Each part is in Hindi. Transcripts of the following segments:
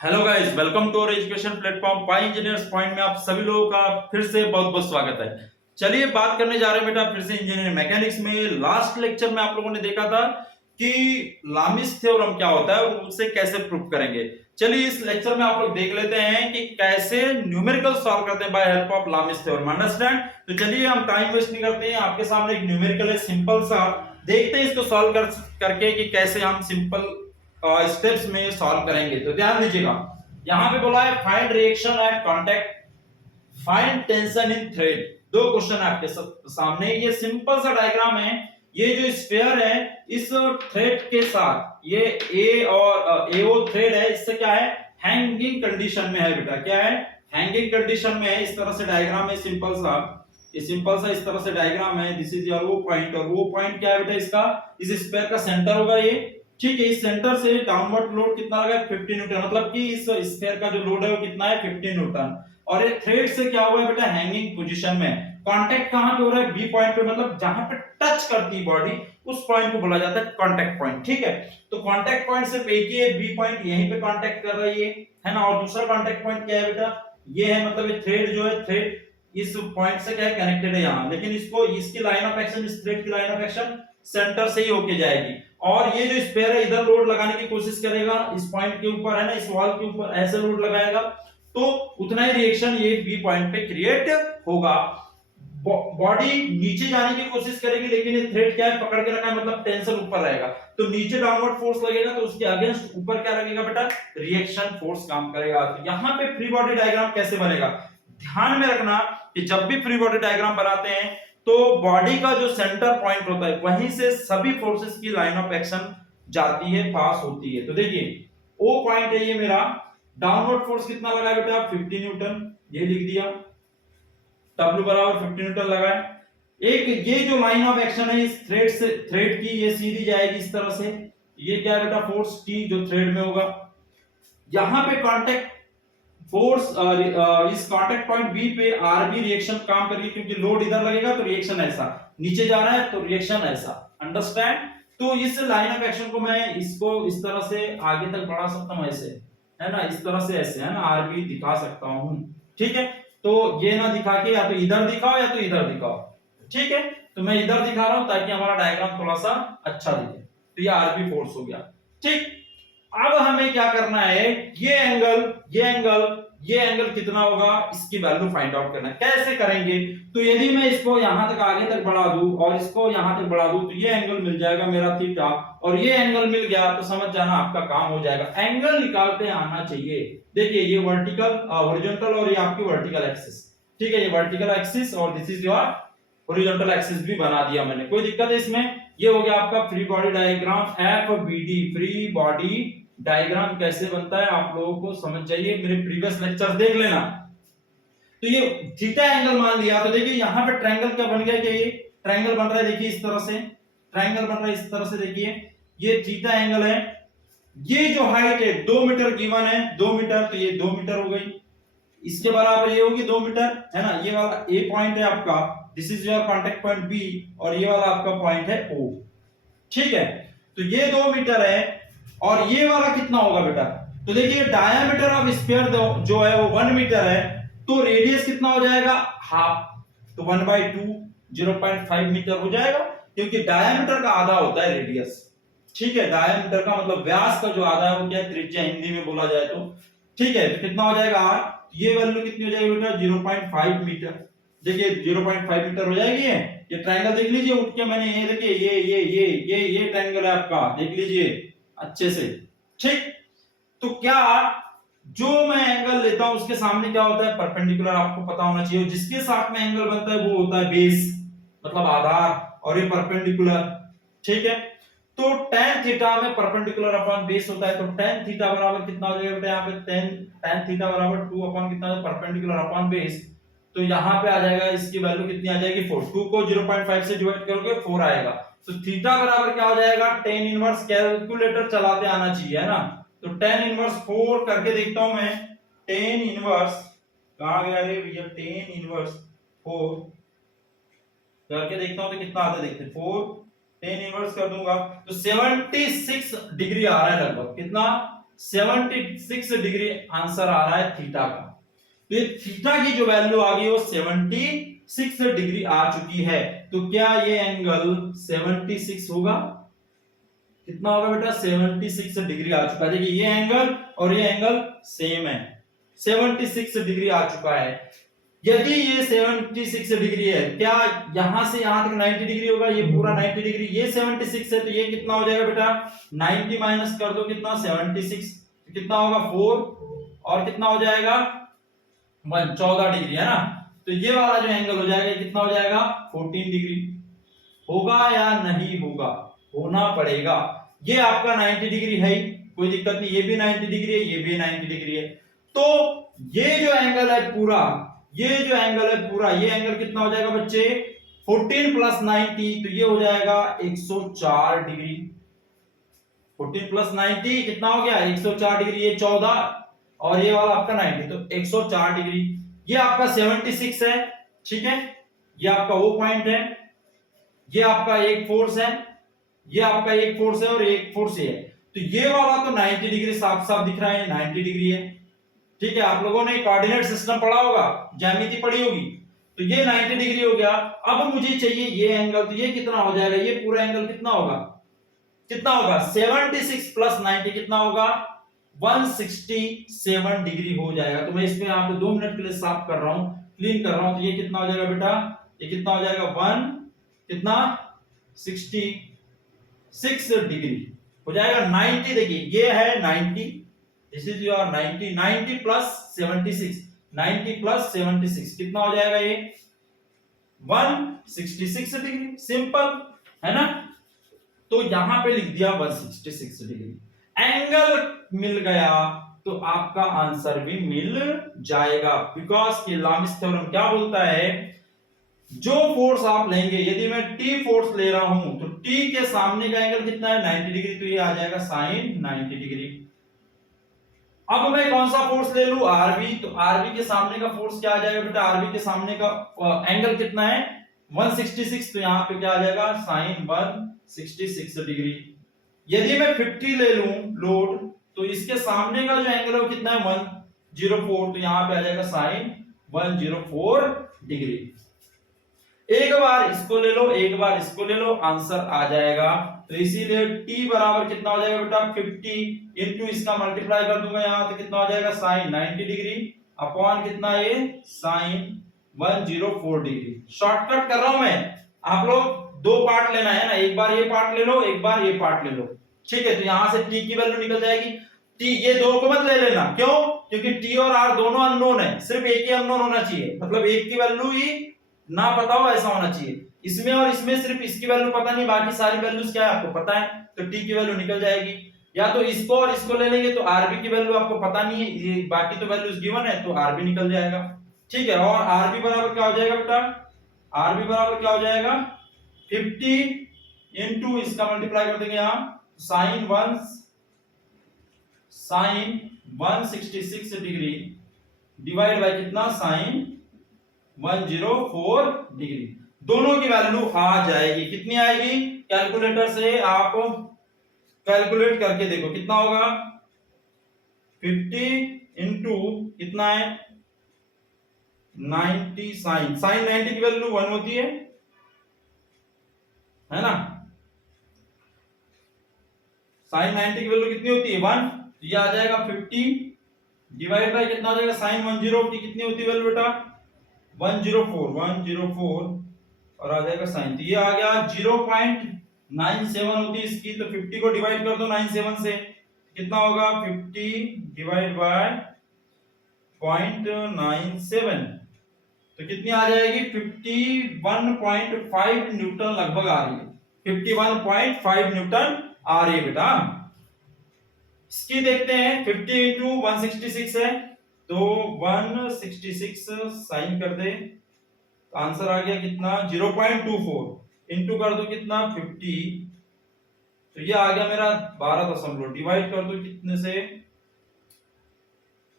Hello guys, welcome to our education platform Pi Engineers Point में आप सभी लोगों का फिर से बहुत बहुत स्वागत है। चलिए बात करने जा रहे हैं बेटा फिर से इंजीनियरिंग मैकेनिक्स में। लास्ट लेक्चर में आप लोगों ने देखा था कि लामिस थ्योरम क्या होता है और उसे कैसे प्रूव करेंगे। चलिए इस लेक्चर में आप लोग देख लेते हैं कि कैसे न्यूमेरिकल सॉल्व करते हैं by help of Lami's theorem. Understand? तो चलिए हम टाइम वेस्ट नहीं करते हैं, आपके सामने एक न्यूमेरिकल है सिंपल सा, देखते हैं इसको सॉल्व करके कि कैसे हम सिंपल स्टेप्स में सॉल्व करेंगे। तो ध्यान दीजिएगा, यहां पे बोला है find reaction at contact, find tension in thread. दो क्वेश्चन है आपके सामने। ये सिंपल सा डायग्राम है। ये जो स्फीयर है इस थ्रेड के साथ, ये ए और एओ थ्रेड है, इससे क्या है, हैंगिंग कंडीशन में है बेटा। क्या है? हैंगिंग कंडीशन में है। इस तरह से डायग्राम है सिंपल सा, ये सिंपल सा इस तरह से डायग्राम है। दिस इज योर वो पॉइंट, और वो पॉइंट क्या है बेटा, इसका इस स्फीयर का सेंटर होगा ये। ठीक है, इस सेंटर से डाउनवर्ड लोड कितना लगा है, 50 न्यूटन। मतलब कि इस स्फीयर का जो लोड है वो कितना है, 50 न्यूटन। और ये थ्रेड से क्या हुआ है बेटा, हैंगिंग पोजीशन में। कांटेक्ट कहां पे हो रहा है, बी पॉइंट पे, मतलब जहां पे टच करती है बॉडी उस पॉइंट को बोला जाता है कांटेक्ट पॉइंट। ठीक है, तो कांटेक्ट पॉइंट सिर्फ एक ही है, बी पॉइंट यहीं पे कांटेक्ट कर रही है ना। और दूसरा कांटेक्ट पॉइंट क्या है बेटा, ये है। मतलब ये थ्रेड जो है, थ्रेड इस पॉइंट से क्या है, कनेक्टेड है यहां, लेकिन इसको इसकी लाइन ऑफ एक्शन, इस थ्रेड की लाइन ऑफ एक्शन सेंटर से ही होके जाएगी। और ये जो स्पेयर है इधर लोड लगाने की कोशिश करेगा, इस पॉइंट के ऊपर है ना, इस वॉल के ऊपर ऐसे लोड लगाएगा तो उतना ही रिएक्शन ये बी पॉइंट पे क्रिएट होगा। बॉडी नीचे जाने की कोशिश करेगी, लेकिन ये थ्रेड क्या है, पकड़ के रखा है, मतलब टेंशन ऊपर रहेगा। तो नीचे डाउनवर्ड फोर्स लगेगा तो उसके अगेंस्ट ऊपर क्या लगेगा बेटा, रिएक्शन फोर्स काम करेगा। तो यहां पे फ्री बॉडी डायग्राम कैसे बनेगा, ध्यान में रखना कि जब भी फ्री बॉडी डायग्राम बनाते हैं तो बॉडी का जो सेंटर पॉइंट होता है वहीं से सभी फोर्सेस की लाइन ऑफ एक्शन जाती है, पास होती है। तो देखिए ओ पॉइंट है ये मेरा, डाउनवर्ड फोर्स कितना लगा है बेटा, 50 न्यूटन, ये लिख दिया। W बराबर 50 न्यूटन लगा है। एक ये जो लाइन ऑफ एक्शन है इस थ्रेड से, थ्रेड की ये सीधी जाएगी इस तरह से। ये क्या है बेटा, फोर्स T जो थ्रेड में होगा। यहां पे कांटेक्ट फोर्स इस कांटेक्ट पॉइंट बी पे आरबी रिएक्शन काम करेगी, क्योंकि लोड इधर लगेगा तो रिएक्शन ऐसा, नीचे जा रहा है तो रिएक्शन ऐसा। अंडरस्टैंड? तो इस लाइन ऑफ एक्शन को मैं इसको इस तरह से आगे तक बढ़ा सकता हूं, ऐसे है ना, इस तरह से ऐसे है ना, आरबी दिखा सकता हूं। ठीक है, तो ये ना दिखा के या तो इधर दिखाओ या तो इधर दिखाओ। ठीक है, तो मैं इधर दिखा रहा हूं ताकि हमारा डायग्राम थोड़ा सा अच्छा दिखे। तो ये आरबी फोर्स हो गया। ठीक, अब हमें क्या करना है, ये एंगल, ये एंगल, ये एंगल कितना होगा, इसकी वैल्यू फाइंड आउट करना है। कैसे करेंगे, तो यदि मैं इसको यहां तक आगे तक बढ़ा दूं और इसको यहां तक बढ़ा दूं तो ये एंगल मिल जाएगा मेरा थीटा, और ये एंगल मिल गया तो समझ जाना आपका काम हो जाएगा। एंगल निकालते आना चाहिए। देखिए ये वर्टिकल, हॉरिजॉन्टल, और ये आपकी वर्टिकल एक्सिस। ठीक है, ये वर्टिकल एक्सिस और this is your horizontal axis भी बना दिया मैंने, कोई दिक्कत है इसमें। ये हो गया आपका free body diagram, FBD free body diagram कैसे बनता है आप लोगों को समझ जाइए, मेरे प्रीवियस लेक्चर देख लेना। तो ये थीटा एंगल मान लिया, तो देखिए यहां पे ट्रायंगल क्या बन गया, क्या ये ट्रायंगल बन रहा है, देखिए इस तरह से ट्रायंगल बन रहा है, इस तरह से देखिए ये थीटा एंगल है। ये जो हाइट है 2 मीटर गिवन है, 2 मीटर, तो ये 2 मीटर हो गई, इसके बराबर ये होगी 2 मीटर, है ना। ये वाला ए पॉइंट है आपका, this is your contact point b, और ये वाला आपका पॉइंट है ओ। ठीक है, तो ये 2 मीटर है, और ये वाला कितना होगा बेटा, तो देखिए डायमीटर ऑफ स्फीयर जो है वो 1 मीटर है, तो रेडियस कितना हो जाएगा, हाफ, तो 1/2 0.5 मीटर हो जाएगा, क्योंकि डायमीटर का आधा होता है रेडियस। ठीक है, डायमीटर का मतलब व्यास का जो आधा है वो क्या है, त्रिज्या हिंदी में बोला जाए तो। ठीक है, तो कितना हो जाएगा आर, ये वैल्यू कितनी हो जाएगी बेटा, 0.5 मीटर। देखिए 0.5 मीटर हो जाएगी। ये ट्रायंगल देख लीजिए उठ के, मैंने ये देखिए ये ट्रायंगल है आपका, देख लीजिए अच्छे से। ठीक, तो क्या जो मैं एंगल लेता हूं उसके सामने क्या होता है, परपेंडिकुलर, आपको पता होना चाहिए। जिसके साथ में एंगल बनता है वो होता है बेस, मतलब आधार, और ये परपेंडिकुलर। ठीक है, तो tan थीटा में परपेंडिकुलर अपॉन बेस होता है, तो tan थीटा बराबर कितना हो जाएगा बेटा, यहाँ पे tan थीटा बराबर 2 अपॉन कितना, परपेंडिकुलर अपॉन बेस। तो यहाँ पे आ जाएगा, इसकी वैल्यू कितनी आ जाएगी 4, 2 को 0.5 से डिवाइड करोगे 4 आएगा। तो थीटा बराबर क्या हो जाएगा, tan इनवर्स, कैलकुलेटर चलाते आना चाहिए, है ना। तो tan इनवर्स 4 करके देखता हूं मैं, tan इनवर्स कहां गया रे भैया, tan इनवर्स 4 करके देखता हूं तो कितना आता है, देखते 4 tan इनवर्स कर दूंगा तो 76 डिग्री आ रहा है लगभग, कितना 76 डिग्री आंसर आ रहा है थीटा का। तो ये थीटा की जो वैल्यू आ गई वो 76 डिग्री आ चुकी है। तो क्या ये एंगल 76 होगा? कितना होगा बेटा? 76 डिग्री आ चुका है। देखिए ये एंगल और ये एंगल सेम है, 76 डिग्री आ चुका है। यदि ये 76 डिग्री है, क्या यहां से यहां तक 90 डिग्री होगा? ये पूरा 90 डिग्री, ये 76 है, तो ये कितना हो जाएगा बेटा? 90 माइनस कर दो, कितना? 76, तो कितना होगा? 4, और कितना हो जाएगा? 14 डिग्री, है ना? तो ये वाला जो एंगल हो जाएगा कितना हो जाएगा? 14 डिग्री। होगा या नहीं होगा? होना पड़ेगा। ये आपका 90 डिग्री है, कोई दिक्कत नहीं, ये भी 90 डिग्री है, ये भी 90 डिग्री है। तो ये जो एंगल है पूरा, ये जो एंगल है पूरा, ये एंगल कितना हो जाएगा बच्चे? 14 प्लस 90, तो ये हो जाएगा 104 डिग्री। 14 प्लस 90 कितना हो गया? 104 डिग्री। ये 14 और ये वाला आपका 90, तो 104 डिग्री। ये आपका 76 है, ठीक है? ये आपका वो पॉइंट है, ये आपका एक फोर्स है, ये आपका एक फोर्स है और एक फोर्स है। तो ये वाला तो 90 डिग्री साफ साफ दिख रहा है, 90 डिग्री है, ठीक है? आप लोगों ने कोऑर्डिनेट सिस्टम पढ़ा होगा, ज्यामिति पढ़ी होगी। तो ये 90 डिग्री हो गया। अब मुझे चाहिए ये एंगल, तो ये कितना हो जाएगा? ये पूरा एंगल कितना होगा? कितना होगा? 76 प्लस 90 कितना होगा? 167 डिग्री हो जाएगा। तो मैं इसमें यहाँ पे 2 मिनट के लिए साफ कर रहा हूं, क्लीन कर रहा हूं। तो ये कितना हो जाएगा बेटा? ये कितना हो जाएगा? 1 कितना 66 डिग्री हो जाएगा। 90 देखिए ये है 90, this is your 90, 90 plus 76, 90 plus 76 कितना हो जाएगा? ये 166 डिग्री। सिंपल है ना? तो यहां पे लिख दिया 166 डिग्री। एंगल मिल गया तो आपका आंसर भी मिल जाएगा, बिकॉज कि लामिस थ्योरम क्या बोलता है? जो फोर्स आप लेंगे, यदि मैं T फोर्स ले रहा हूं तो T के सामने का एंगल कितना है? 90 डिग्री, तो ये आ जाएगा sin 90 डिग्री। अब मैं कौन सा फोर्स ले लूं? RB, तो RB के सामने का फोर्स क्या आ जाएगा बेटा? RB के सामने का एंगल कितना है? 166, तो यहां पे क्या आ जाएगा? sin 166 degree. यदि मैं 50 ले लूं लोड, तो इसके सामने का जो एंगल है वो कितना है? 104, तो यहां पे आ जाएगा sin 104 डिग्री। एक बार इसको ले लो, एक बार इसको ले लो, आंसर आ जाएगा। तो इसीलिए t बराबर कितना हो जाएगा बेटा? 50 इंटू इसका मल्टीप्लाई कर दूंगा यहां, तो कितना हो जाएगा? sin 90 डिग्री अपॉन कितना? ये sin 104 डिग्री। शॉर्टकट कर रहा हूं मैं, आप लोग 2 पार्ट लेना है ना, एक बार ये पार्ट ले लो, एक बार ये पार्ट ले लो, ठीक है? तो यहां से t की वैल्यू निकल जाएगी। t ये 2 को मत ले लेना, क्यों? क्योंकि t और r दोनों अननोन है, सिर्फ एक ही अननोन होना चाहिए, मतलब एक की वैल्यू ही ना पता हो ऐसा होना चाहिए। इसमें और इसमें सिर्फ इसकी वैल्यू पता नहीं, बाकी सारी वैल्यूज क्या है आपको पता है, तो t की वैल्यू निकल जाएगी। या तो इसको और इसको ले लेंगे तो rb की वैल्यू आपको पता नहीं है, ये बाकी तो वैल्यूज गिवन है, तो rb निकल जाएगा, ठीक है? और rb बराबर क्या हो जाएगा बेटा? rb बराबर क्या हो जाएगा? 50 इंटू इसका मल्टीप्लाई कर देंगे यहां, sin 166 डिग्री डिवाइड बाय कितना? sin 104 degree. दोनों की वैल्यू आ जाएगी। कितनी आएगी? कैलकुलेटर से आप कैलकुलेट करके देखो कितना होगा? 50 इंटू कितना है? 90 sin 90 की वैल्यू 1 होती है ना? sin 90 की वैल्यू कितनी होती है? 1। ये आ जाएगा 50 डिवाइड बाय कितना आ जाएगा? sin 10 की कितनी होती है वैल्यू बेटा? 104 और आ जाएगा sin, तो ये आ गया 0.97 होती है इसकी। तो 50 को डिवाइड कर दो 97 से, कितना होगा? 50 डिवाइड बाय 0.97, तो कितनी आ जाएगी? 51.5 न्यूटन लगभग आ रही है, 51.5 न्यूटन आ रही है बेटा। इसकी देखते हैं, 50 इंटू 166 है, तो 166 साइन कर दे, आंसर आ गया कितना? 0.24 इंटू कर दो कितना? 50, तो ये आ गया मेरा 12 डिवाइड कर दो कितने से?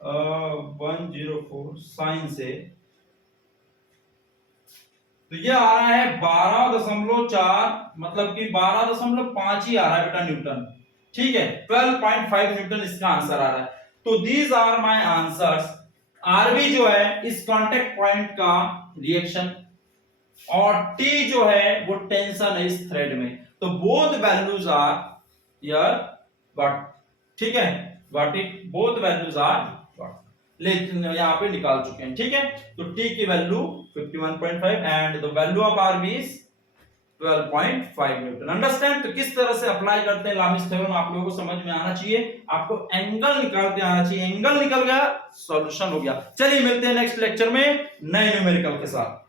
104 साइन से, तो ये आ रहा है 12.4, मतलब कि 12.5 ही आ रहा है बेटा न्यूटन, ठीक है, 12.5 न्यूटन इसका आंसर आ रहा है। तो these are my answers. RB जो है इस कांटेक्ट पॉइंट का रिएक्शन, और टी जो है वो टेंशन है इस थ्रेड में। तो both values are here what, ठीक है, what it, both values are what, लेकिन यहां पे निकाल चुके हैं, ठीक है। तो टी की value 51.5 and the value of RB is 12.5 newton. Understand? तो किस तरह से अप्लाई करते हैं लामिस थ्योरम आप लोगों को समझ में आना चाहिए। आपको एंगल निकालते आना चाहिए, एंगल निकल गया, सॉल्यूशन हो गया। चलिए मिलते हैं नेक्स्ट लेक्चर में नए न्यूमेरिकल के साथ।